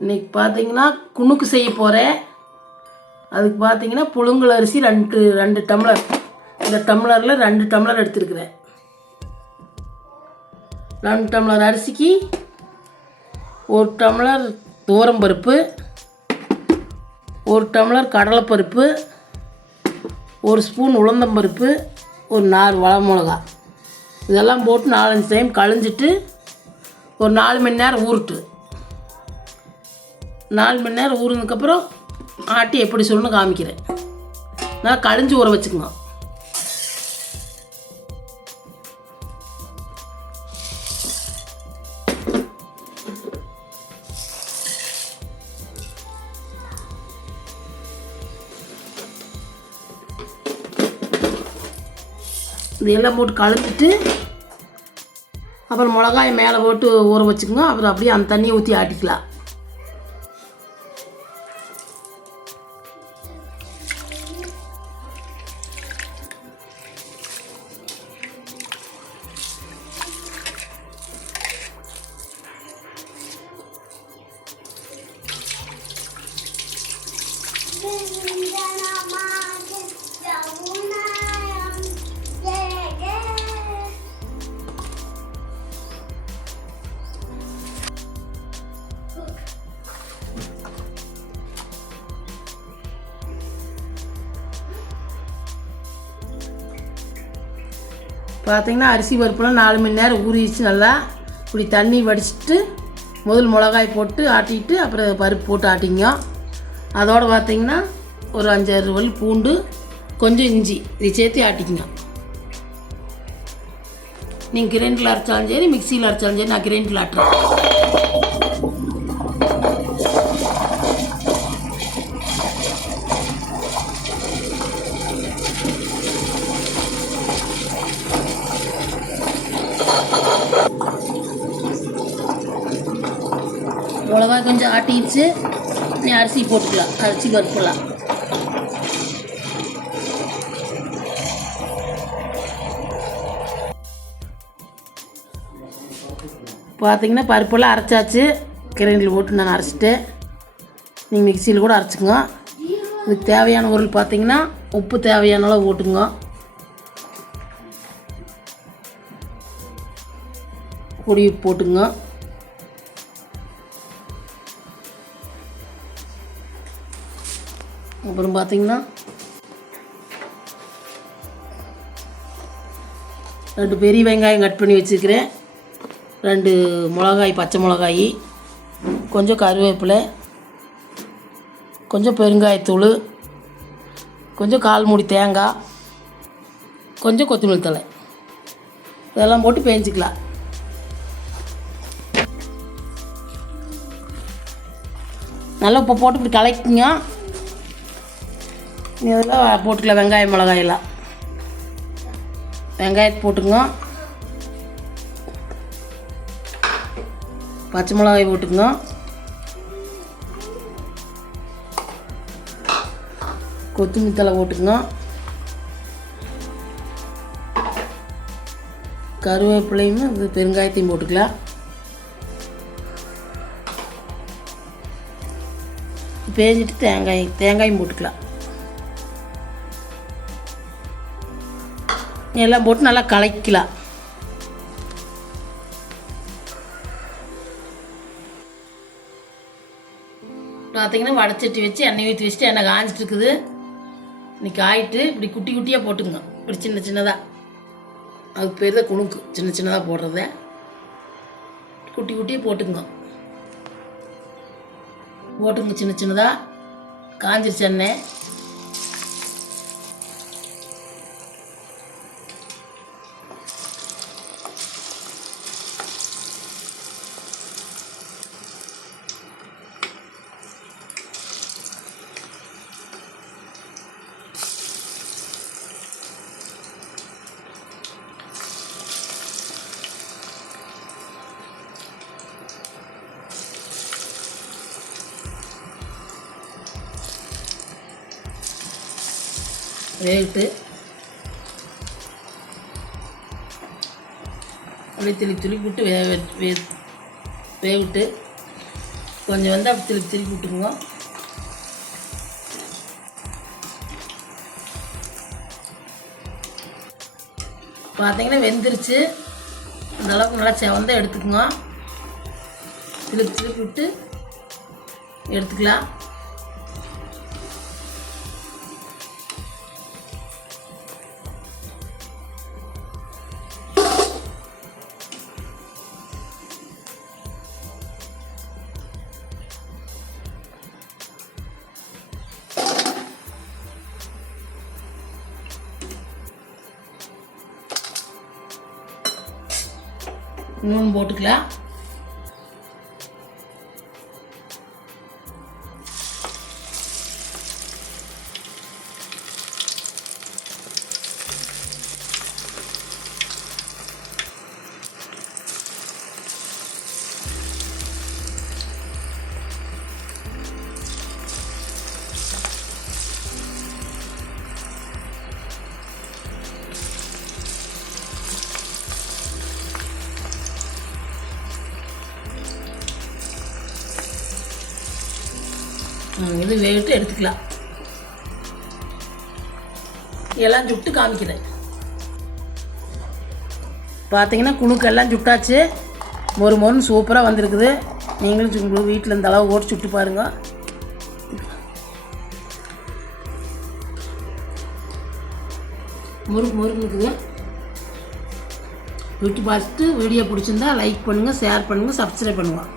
இன்றைக்கி பார்த்தீங்கன்னா குணுக்கு செய்ய போகிறேன். அதுக்கு பார்த்தீங்கன்னா புழுங்கல் அரிசி ரெண்டு டம்ளர். இந்த டம்ளரில் 2 டம்ளர் எடுத்துருக்குறேன். 2 டம்ளர் அரிசிக்கு 1 டம்ளர் துவரம்பருப்பு, 1 டம்ளர் கடலைப்பருப்பு, 1 ஸ்பூன் உளுந்தம்பருப்பு, ஒரு 4 வரமிளகா இதெல்லாம் போட்டு 4-5 டைம் கழிஞ்சிட்டு ஒரு 4 மணி நேரம் ஊறட்டு. 4 மணி நேரம் ஊறினதுக்கப்புறம் ஆட்டி எப்படி சொல்லணும்னு காமிக்கிறேன். நல்லா கழிஞ்சு ஊற வச்சுக்கணும். இதெல்லாம் போட்டு கலந்துட்டு அப்புறம் மிளகாயை மேலே போட்டு ஊற வச்சுக்கோங்க. அப்புறம் அப்படியே அந்த தண்ணியை ஊற்றி ஆட்டிக்கலாம். பார்த்தீங்கன்னா அரிசி பருப்புலாம் 4 மணி நேரம் ஊறிச்சு. நல்லா இப்படி தண்ணி வடிச்சிட்டு முதல் மிளகாய் போட்டு ஆட்டிட்டு அப்புறம் பருப்பு போட்டு ஆட்டிங்க. அதோடு பார்த்தீங்கன்னா ஒரு 5-6 பல் பூண்டு, கொஞ்சம் இஞ்சி இதை சேர்த்து ஆட்டிக்கங்க. நீங்கள் கிரைண்டரில் அரைச்சாலும் சரி, மிக்சியில் அரைச்சாலும் சரி. நான் கிரைண்டரில் ஆட்டுறேன். மிளகாய் கொஞ்சம் ஆட்டிடுச்சு. நீ அரிசி போட்டுக்கலாம். அரிசி பருப்புலாம் பார்த்தீங்கன்னா பருப்பெல்லாம் அரைச்சாச்சு. கிரைண்டரில் போட்டு நான் அரைச்சிட்டேன். நீங்கள் மிக்சியில் கூட அரைச்சிக்கோங்க. இதுக்கு தேவையான பொருள் பார்த்தீங்கன்னா உப்பு தேவையான அளவு போட்டுங்க. பொடி உப்பு போட்டுங்க. அப்புறம் பார்த்தீங்கன்னா 2 பெரிய வெங்காயம் கட் பண்ணி வச்சுருக்கிறேன். 2 மிளகாய், பச்சை மிளகாய், கொஞ்சம் கருவேப்பிலை, கொஞ்சம் பெருங்காயத்தூள், கொஞ்சம் 1/4 மூடி தேங்காய், கொஞ்சம் கொத்தமல்லி தழை இதெல்லாம் போட்டு பேஞ்சிக்கலாம். நல்லா உப்பு போட்டு இப்படி கலக்கிங்க. இதெல்லாம் போட்டுக்கலாம். வெங்காயம் மிளகாயெல்லாம் வெங்காயத்தை போட்டுங்க. பச்சை மிளகாய் போட்டுங்க. கொத்தமல்லி தழை போட்டுங்க. கருவேப்பிலையும் இது பெருங்காயத்தையும் போட்டுக்கலாம். பேஞ்சிட்டு தேங்காயும் போட்டுக்கலாம். எல்லாம் போட்டு நல்லா கலக்கலாம். பார்த்தீங்கன்னா வடச்சட்டி வச்சு எண்ணெய் ஊற்றி வச்சுட்டு எண்ணெய் காஞ்சிட்டு இருக்குது. இன்னைக்கு ஆயிட்டு இப்படி குட்டி குட்டியாக போட்டுங்க. இப்படி சின்ன சின்னதாக. அதுக்கு பேர் தான் குணுக்கு. சின்ன சின்னதாக போடுறத குட்டி குட்டியாக போட்டுங்க. சின்ன சின்னதாக காஞ்சிருச்சு எண்ணெய். வேவிட்டு அப்படியே துளி துளி விட்டு வேவிட்டு கொஞ்சம் வந்து அப்படி திருப்பி திருப்பி விட்டுருங்க. பார்த்தீங்கன்னா வெந்துருச்சு. அந்த அளவுக்கு நல்லா செவந்தால் எடுத்துக்குங்க. திருப்பி திருப்பி விட்டு எடுத்துக்கலாம். நூன் போட்டுக்கலாம். இது வேகிட்டு எடுத்துக்கலாம். எல்லாம் சுட்டு காமிக்கிறேன். பார்த்தீங்கன்னா குணுக்கெல்லாம் சுட்டாச்சு. மொறுன்னு சூப்பராக வந்திருக்குது. நீங்களும் உங்களுக்கு வீட்டில் இந்த அளவு ஓட்டு சுட்டு பாருங்கள். முறுக்கு இருக்குது. சுட்டு பார்த்துட்டு வீடியோ பிடிச்சிருந்தா லைக் பண்ணுங்கள், ஷேர் பண்ணுங்கள், சப்ஸ்கிரைப் பண்ணுங்கள்.